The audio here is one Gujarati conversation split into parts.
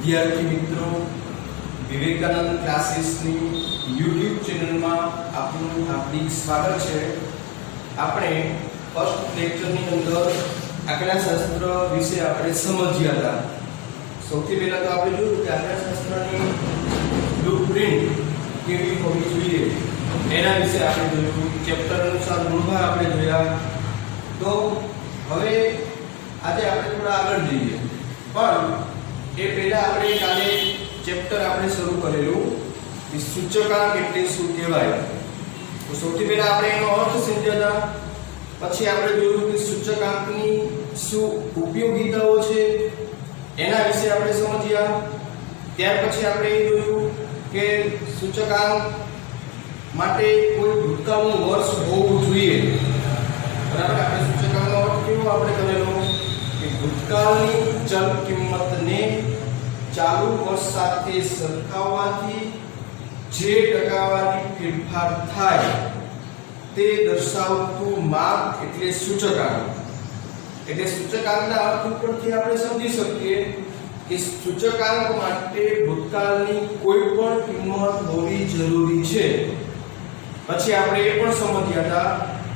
વિદ્યાર્થી મિત્રો, વિવેકાનંદ ક્લાસીસની YouTube ચેનલમાં આપનું હાર્દિક સ્વાગત છે. આપણે ફર્સ્ટ લેક્ચરની અંદર આંકડાશાસ્ત્ર વિશે આપણે સમજ્યા હતા. સૌથી પહેલા તો આપણે જોયું કે આંકડાશાસ્ત્રની બ્લુપ્રિન્ટ કેવી હોવી જોઈએ એના વિશે આપણે જોયું. ચેપ્ટર અનુસાર ગુણભાર આપણે જોયા. તો હવે આજે આપણે થોડા આગળ જઈએ, પણ એ પહેલા આપણે કાલે ચેપ્ટર આપણે શરૂ કરેલું કે સૂચકાંક એટલે શું કહેવાય. તો સૌથી પહેલા આપણે એનો અર્થ સમજ્યા. પછી આપણે જોયું કે સૂચકાંકની શું ઉપયોગિતાઓ છે એના વિશે આપણે સમજ્યા. ત્યાર પછી આપણે એ જોયું કે સૂચકાંક માટે કોઈ ભૂતકાળનું વર્ષ હોવું જોઈએ. બરાબર. આપણે સૂચકાંકનો અર્થ કેવો આપણે કરેલો કે ભૂતકાળની ચલ કિંમતને ચાલુ વર્ષ સાથે સરખાવવાથી જે ટકાવારી ફેરફાર થાય તે દર્શાવતું માપ એટલે સૂચકાંક. એટલે સૂચકાંકના અર્થ ઉપરથી આપણે સમજી શકીએ કે સૂચકાંક માટે ભૂતકાળની કોઈ પણ કિંમત હોવી જરૂરી છે. પછી આપણે એ પણ સમજ્યા હતા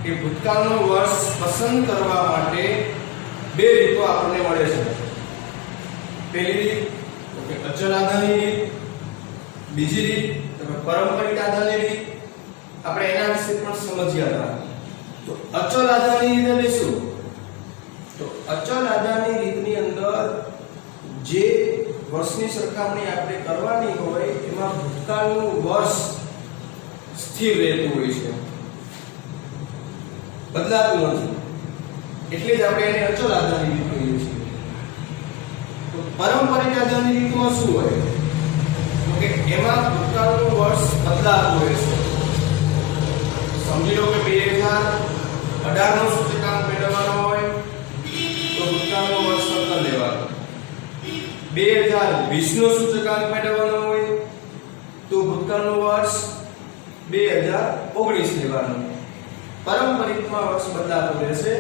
કે ભૂતકાળનો વર્ષ પસંદ કરવા માટે બે રીતો આપણને મળે છે. પહેલી રીત કે અચલ આધારની રીત, બીજી રીત પારંપરિક આધારની રીત. આપણે એના વિશે પણ સમજ્યા હતા. તો અચલ આધારની રીત એટલે શું? તો અચલ આધારની રીતની અંદર જે વર્ષની સરખામણી આપણે કરવાની હોય એમાં ભૂતકાળનું વર્ષ સ્થિર રહેતું હોય છે, બદલાતું નથી. એટલે જ આપણે એને અચલ આધારની રીત કહીએ છીએ. તો પારંપરિક આધારની રીતમાં શું હોય? તો કે એમાં ભૂતકાળનું વર્ષ બદલાતું હોય છે. સમજી લો કે 2018 નો સૂચકાંક મેળવવાનો હોય તો ભૂતકાળનો વર્ષ 17 લેવાનો. 2020 નો સૂચકાંક મેળવવાનો હોય તો ભૂતકાળનો વર્ષ 2019 લેવાનો. પારંપરિકમાં વર્ષ બદલાતું રહેશે,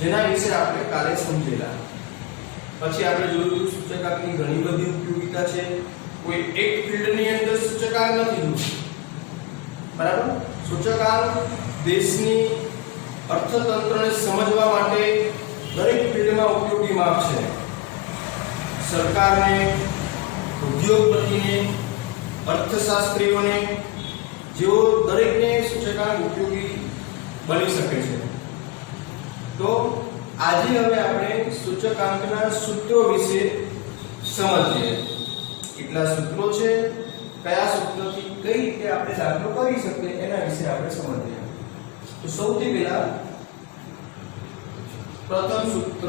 જેના વિશે આપણે કાલે સમજેલા. પછી આપણે જોયું સૂચકાંકની ઘણી બધી ઉપયોગિતા છે. કોઈ એક ફિલ્ડની અંદર સૂચકાંક નથી જોતું. બરાબર. સૂચકાંક દેશની અર્થતંત્રને સમજવા માટે દરેક ફિલ્ડમાં ઉપયોગી માપ છે. સરકારને, ઉદ્યોગપતિને, અર્થશાસ્ત્રીઓને જેઓ દરેકને સૂચકાંક ઉપયોગી બની શકે છે. તો આજે હવે આપણે સૂચકાંકના સૂત્રો વિશે સમજીએ. કેટલા સૂત્રો છે, કયા સૂત્રથી કઈ રીતે આપણે દાખલો કરી શકીએ એના વિશે આપણે સમજીએ. તો સૌથી પહેલા પ્રથમ સૂત્ર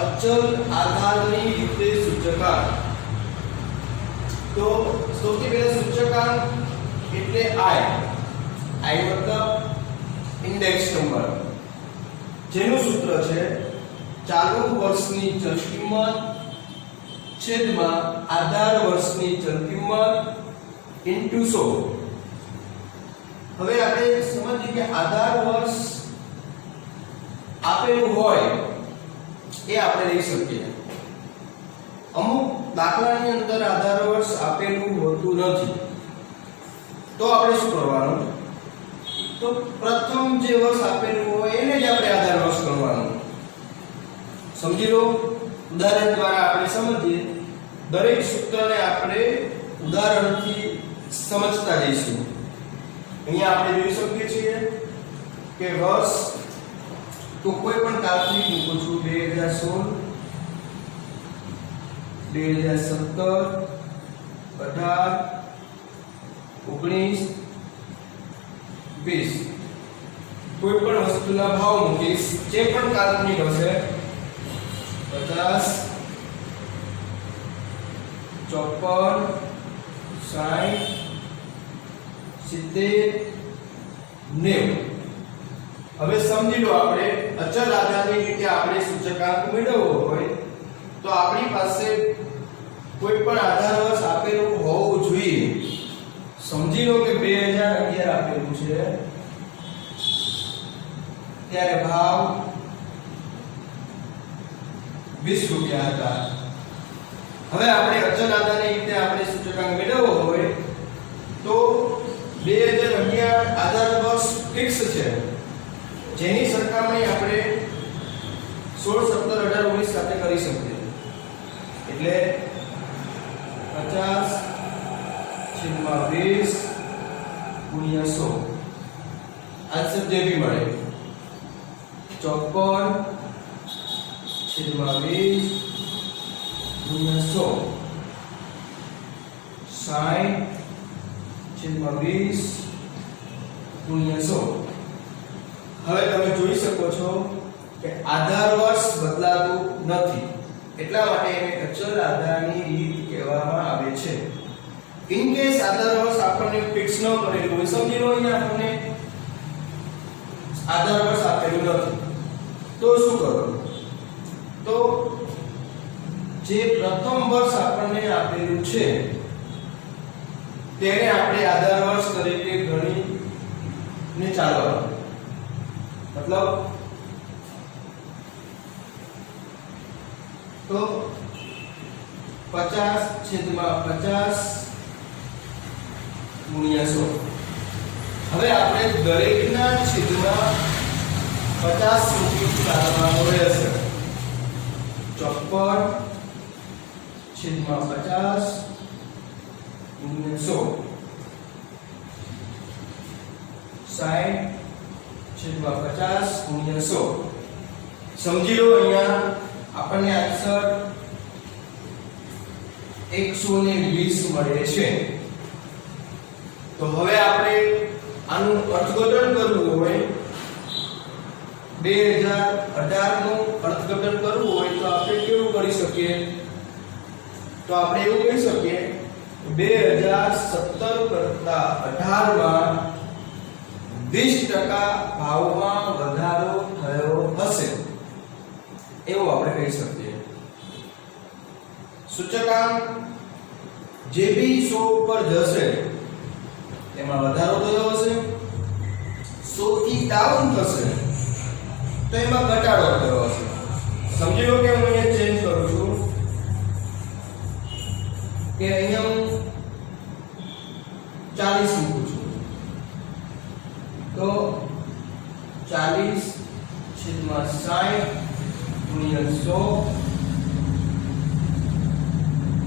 અચલ આધારની રીતે સૂચકાંક. તો સૌથી પહેલા સૂચકાંક એટલે I મતલબ ઇન્ડેક્સ નંબર, જેનું સૂત્ર છે ચાલુ વર્ષની ચલ કિંમત છેદમાં આધાર વર્ષની ચલ કિંમત ઇન્ટુ 100. હવે આપણે સમજીએ કે આધાર વર્ષ આપેલું હોય એ આપણે લઈ શકીએ. અમુક દાખલાની અંદર આધાર વર્ષ આપેલું હોતું નથી. તો આપણે શું કરવાનું? તો પ્રથમ જે વર્ષ આપેલું હોય એને જ આપણે આધાર વર્ષ કરવાનું. સમજી લો. ઉદાહરણ દ્વારા આપણે સમજીએ. દરેક સૂત્રને આપણે ઉદાહરણથી સમજતા જઈશું. અહીંયા આપણે જોઈ શકીએ છીએ કે વર્ષ તો કોઈ પણ કાલ્પનિક મૂકું છું. 2016, 2017, 18, 19, 20. કોઈ પણ વસ્તુના ભાવ મૂકીશ જે પણ કાલ્પનિક હશે. 50, 54, 60, 70, 90. હવે સમજી લો, આપણે અચલ આધારની રીતે આપણે સૂચકાંક મેળવવો હોય તો આપણી પાસે કોઈ પણ આધાર વર્ષ આપેલું હોવું જોઈએ. સમજી લો કે 2011 આપેલું છે, ત્યારે ભાવ 20 રૂપિયા હતા. હવે આપણે અચલ આધારની રીતે આપણે સૂચકાંક મેળવવો હોય તો 2011 આધાર વર્ષ ફિક્સ છે, જેની સરખામણી આપણે 16, 17, 18, 19 સાથે કરી શકીએ. એટલે 50/20 ગુણ્યા 100 આન્સર જે બી મળે 54/20 ગુણ્યા 100 60/20 ગુણ્યા 100. હવે તમે જોઈ શકો છો કે આધાર વર્ષ બદલાતું નથી, એટલા માટે એને અચલ આધારની રીત કહેવામાં આવે છે. ઇન કેસ આધાર વર્ષ આપણને ફિક્સ ન કરેલું હોય, સમજી લો અહીંયા આપણને આધાર વર્ષ આપેલું નથી, તો શું કરવું? તો જે પ્રથમ વર્ષ આપણને આપેલું છે તેને આપણે આધાર વર્ષ તરીકે ગણીને ચાલવાનું. મતલબ તો 50/50 ગુણ્યા 100. હવે આપણે દરેકના છેદમાં 50 મૂકી ચાલવાનો રહેશે. 54/50 ગુણ્યા 100 60/50 ગુણ્યા 100. સમજી લો અહીંયા આપણને આન્સર 120 મળે છે. તો હવે આપણે આનું અર્થઘટન કરવું હોય, 2018 નું અર્થઘટન કરવું હોય તો આપણે કેવું કરી શકીએ? તો આપણે એવું કહી શકીએ 2017 કરતા 18 માં 20% ભાવમાં વધારો થયો હશે, એવું આપણે કહી શકીએ. સૂચકાંક જે બી 100 ઉપર જશે એમાં વધારો થયો હશે, 100 થી ડાઉન થશે તો એમાં ઘટાડો થયો હશે. સમજી લો કે હું અહીંયા ચેન્જ કરું છું કે અહીંયા હું 40 મૂકું છું, તો 40/60 ગુણ્યા 100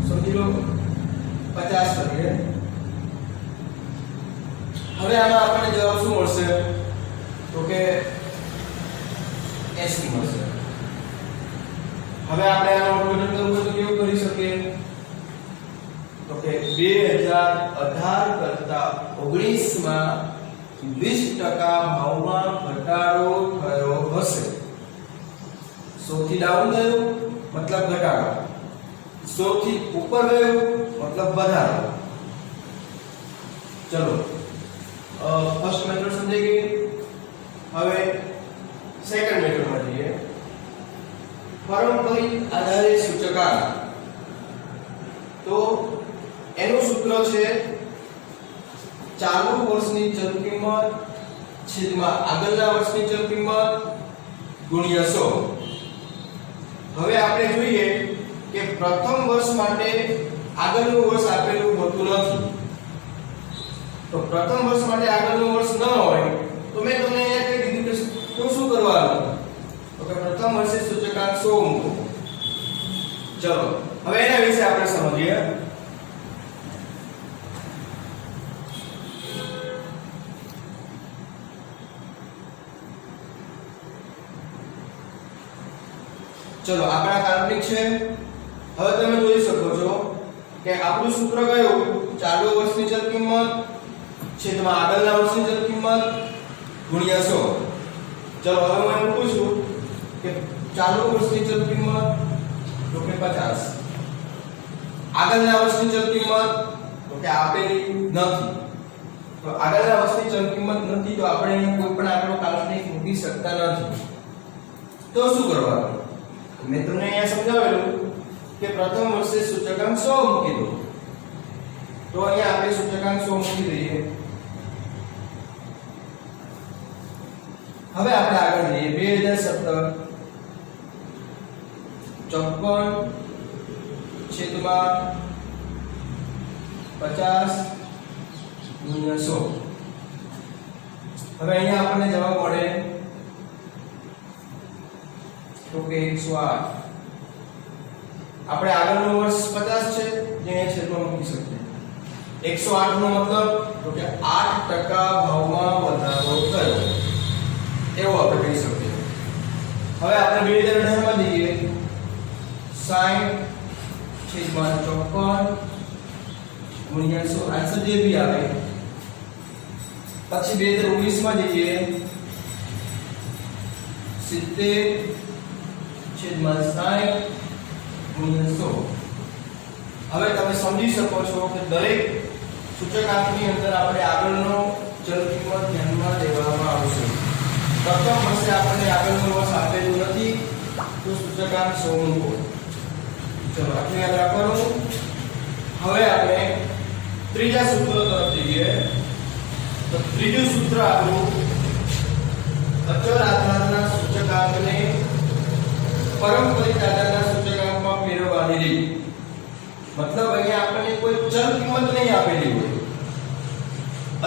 સમજી લો 50 કરીએ. હવે આમાં આપણને જવાબ શું મળશે? તો કે 80 મળશે. હવે આપણે આનો અર્થઘટન કરવું હોય તો કેવું કરી શકીએ? તો કે 2018 કરતા 19 માં 20% ભાવમાં ઘટાડો થયો હશે. 100 થી ડાઉન થયું મતલબ ઘટાડો, 100 થી ઉપર ગયું મતલબ વધારો. ચલો ફર્સ્ટ મેથડ સમજાઈ ગઈ. હવે સેકન્ડ મેથડમાં જઈએ. પારંપરિક આધારે સૂચકાંક, તો એનું સૂત્ર છે ચાલુ વર્ષની ચલ કિંમત છેદમાં આગળના વર્ષની ચલ કિંમત ગુણ્યા 100. હવે આપણે જોઈએ કે પ્રથમ વર્ષ માટે આગળનું વર્ષ આપેલું હોતું નથી. તો પ્રથમ વર્ષ માટે આગળનું વર્ષ ન હોય તો મેં તમને અહીંયા કહી દીધું કે શું કરવાનું? તો કે પ્રથમ વર્ષે સૂચકાંક 100 મૂકો. ચલો હવે એના વિશે આપણે સમજીએ. ચલો આપણા કાલ્પનિક છે. હવે તમે જોઈ શકો છો કે આપણું સૂત્ર કયું? ચાલુ વર્ષની ચલ કિંમત છેદમાં આગળના વર્ષની ચલ કિંમત ગુણ્યા 100. ચલો હવે હું એમ પૂછું છું કે ચાલુ વર્ષની ચલ કિંમત તો કે 50, આગળના વર્ષની ચલ કિંમત તો કે આપેલી નથી. તો આગળના વર્ષની ચલ કિંમત નથી તો આપણે અહીં કોઈ પણ આંકડો કાલ્પનિક મૂકી શકતા નથી. તો શું કરવાનું? મેં તમને અહીંયા સમજાવેલું કે પ્રથમ વર્ષે સૂચકાંક 100 મૂકી દો. તો અહીંયા આપણે સૂચકાંક 100 મૂકી દઈએ. હવે આપણે આગળ જઈએ. 2017 54/20 છેદમાં 50 ગુણ્યા 100. હવે અહીંયા આપણને જવાબ મળે તો કે 108. આપણે આગળનો વર્ષ 50 છે જે અહીંયા છેદમાં મૂકી શકીએ. 108 નો મતલબ તો કે 8% ભાવમાં વધારો થયો એવો આપણે કહી શકીએ. હવે આપણે 2018 માં જઈએ 60/54 ગુણ્યા 100 આન્સર જે બી આવે. પછી 2019 માં જઈએ 70/60 ગુણ્યા 100. હવે તમે સમજી શકો છો કે દરેક સૂચકાંકની અંદર આપણે આગળનો ચલ કિંમત ધ્યાનમાં લેવામાં આવશે. પ્રથમ વર્ષે આપણને આગળનું વર્ષ આપેલું નથી તો સૂચકાંક 100 મૂકો. ચલો આટલું યાદ રાખવાનું. હવે આપણે ત્રીજા સૂત્ર તરફ જઈએ. તો ત્રીજું સૂત્ર આપણું અચળ આધારના સૂચકાંકને પારંપરિક આધારના સૂચકાંકમાં ફેરવવાની રીત. मतलब અહીંયા આપણને કોઈ ચલ કિંમત નહીં આપેલી હોય,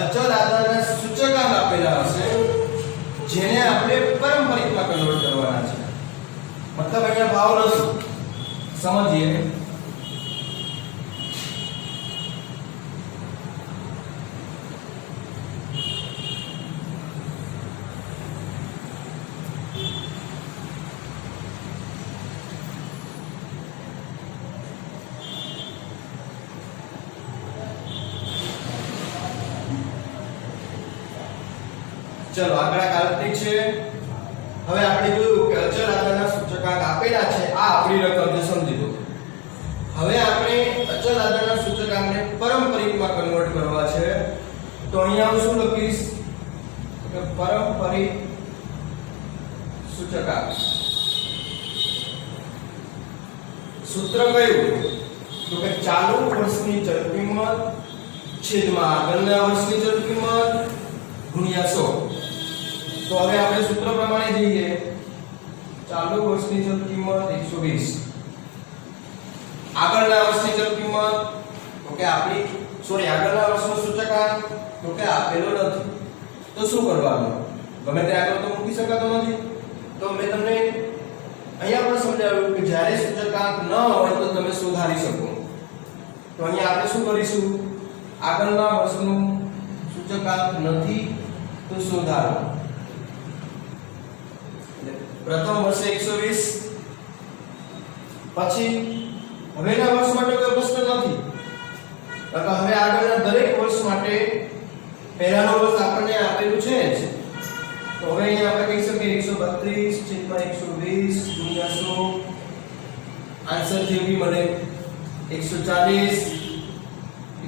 અચળ આધારના સૂચકાંક આપેલા હશે જેને આપણે પારંપરિકમાં કન્વર્ટ કરવાના છે. मतलब અહીંયા ભાવ નથી. સમજીએ. ચલો આગળ કાલ્પનિક છે. હવે આપણે જોયું કે અચળ આધારના સૂચકાંક આપેલા છે. આ આપણી રકમ છે, સમજી લો. હવે આપણે અચળ આધારના સૂચકાંકને પારંપરિકમાં કન્વર્ટ કરવા છે. તો અહીંયા હું શું લખીશ કે પારંપરિક સૂચકાંક. સૂત્ર કયું તો કે ચાલુ વર્ષની ચલ કિંમત છેદમાં આગળના વર્ષની ચલ કિંમત ગુણ્યા 100. तो હવે આપણે સૂત્ર પ્રમાણે જઈએ. ચાલુ વર્ષની ચલ કિંમત 120, આગળના વર્ષની ચલ કિંમત તો કે આપણી આગળના વર્ષનો સૂચકાંક તો કે આપેલો નથી. તો શું કરવાનું? ગમે તે આગળ તો મૂકી શકાતો નથી. તો મેં તમને અહીંયા પણ સમજાવ્યું કે જ્યારે સૂચકાંક ન હોય તો તમે સુધારી શકો. તો અહીંયા આપણે શું કરીશું? આગળના વર્ષનું સૂચકાંક નથી તો સુધારો. પ્રથમ વર્ષે 120, પછી હવેના વર્ષ માટે કોઈ પ્રશ્ન નથી. એટલે હવે આગળના દરેક વર્ષ માટે પહેલાનો વર્ષ આપણને આપેલું છે જ. તો હવે અહીંયા આપણે કહી શકીએ 132/120 ગુણ્યા 100. આન્સર જે બી મળે 140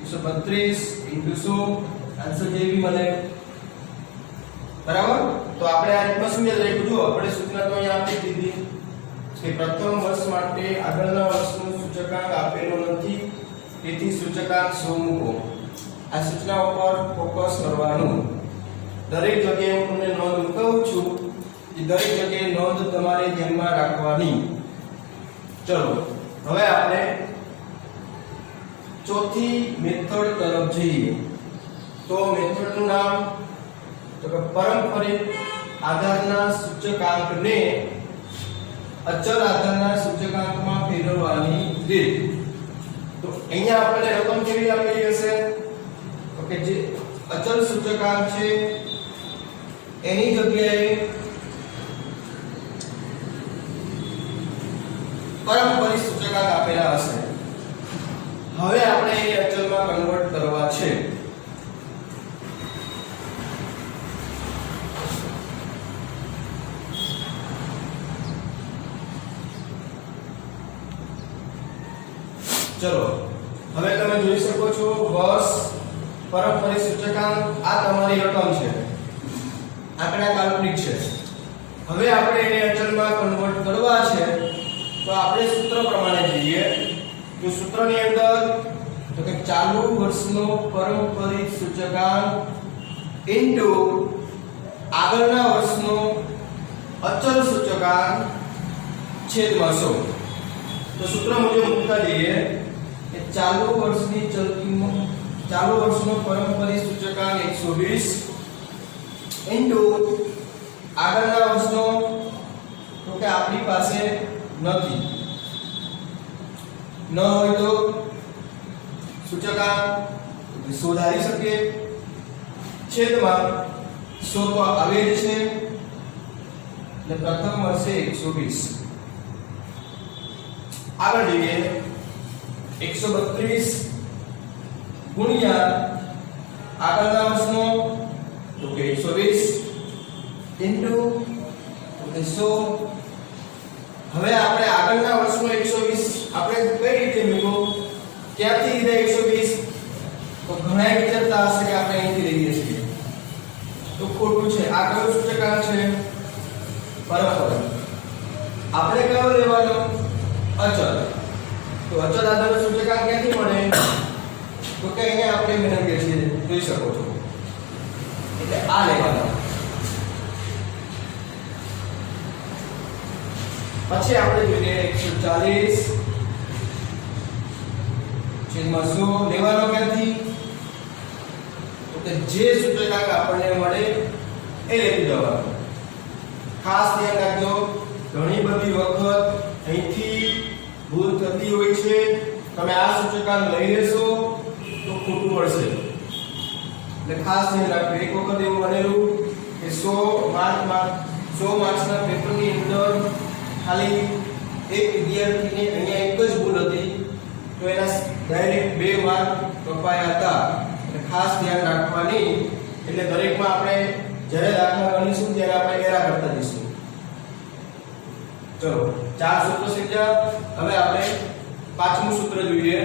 132 * 100 આન્સર જે બી મળે. બરાબર. તો આપણે આ રીતમાં શું યાદ રાખ્યું? જો આપણે સૂચના તો અહીંયા આપી દીધી કે પ્રથમ વર્ષ માટે આગળના વર્ષનું સૂચકાંક આપેલો નથી, તેથી સૂચકાંક 100 મૂકો. આ સૂચના ઉપર ફોકસ કરવાનું. દરેક જગ્યાએ હું તમને નોંધ કહું છું, કે દરેક જગ્યાએ નોંધ તમારે ધ્યાનમાં રાખવાની. ચલો હવે આપણે ચોથી મેથડ તરફ જઈએ. તો મેથડનું નામ તો કે પારંપરિક આધારના સૂચકાંકને અચળ આધારના સૂચકાંકમાં ફેરવવાની રીત. તો અહીંયા આપણે રકમ કેવી આપેલી હશે તો કે જે અચળ સૂચકાંક છે એની જગ્યાએ પારંપરિક સૂચકાંક આપેલા હશે. હવે આપણે એને અચળમાં કન્વર્ટ કરવા છે. चलो હવે તમે જોઈ શકો છો વર્ષ પારંપરિક સૂચકાંક આ તમારી રકમ છે, આંકડા કાલ્પનિક છે. હવે આપણે એને અચળમાં કન્વર્ટ કરવા છે તો આપણે સૂત્ર પ્રમાણે જઈએ. તો સૂત્રની અંદર તો કે ચાલુ વર્ષનો પારંપરિક સૂચકાંક ઇન્ટુ આગળના વર્ષનો અચળ સૂચકાંક છેદમાં 100. તો સૂત્ર મુજબ મૂકતા જઈએ કે ચાલુ વર્ષની ચાલુ વર્ષનો પારંપરિક સૂચકાંક 120 ઇન્ટુ આગળના વર્ષનો, તો કે આપણી પાસે નથી, ન હોય તો સૂચકાંક શોધાવી શકીએ, છેદમાં 100 તો આવે જ છે, એટલે પ્રથમ મળશે 120. આગળ જોઈએ 132 ગુણ્યા આગળના વર્ષનો, તો કે 120 ઇન્ટુ 100. હવે આપણે આગળના વર્ષનો 120 આપણે કઈ રીતે મૂકો, ક્યાંથી લીધા 120? તો ઘણા વિચારતા હશે કે આપણે અહીંથી લઈએ છીએ, તો ખોટું છે. આ કયો સૂચકાંક છે? પરસ્પર. આપણે કયો લેવાનો? અચળ. તો અચળ આધારનો સૂચકાંક ક્યાંથી મળે? તો કે અહીંયા આપણે મેળવીએ છીએ, જોઈ શકો છો. એટલે આ લેવાનો. પછી આપણે જોઈએ 140 છેદમાં 100 લેવાનો ક્યાંથી? તો કે જે સૂચકાંક આપણને મળે એ લઈ જવાનું. ખાસ ધ્યાન રાખજો, ઘણી બધી વખત અહીંથી ભૂલ થતી હોય છે. તમે આ સૂચકાંક લઈ લેશો તો ખોટું પડશે, એટલે ખાસ ધ્યાન રાખજો. એક વખત એવું બનેલું કે 100 માર્ક્સના પેપરની અંદર ખાલી એક વિદ્યાર્થીને અહીંયા એક જ ભૂલ હતી, તો એના ડાયરેક્ટ 2 માર્ક કપાયા હતા. એટલે ખાસ ધ્યાન રાખવાની. એટલે દરેકમાં આપણે જ્યારે દાખલા ગણીશું ત્યારે આપણે એરા કરતા જઈશું. ચલો 4 સૂત્રો શીખ્યા. હવે આપણે પાંચમું સૂત્ર જોઈએ.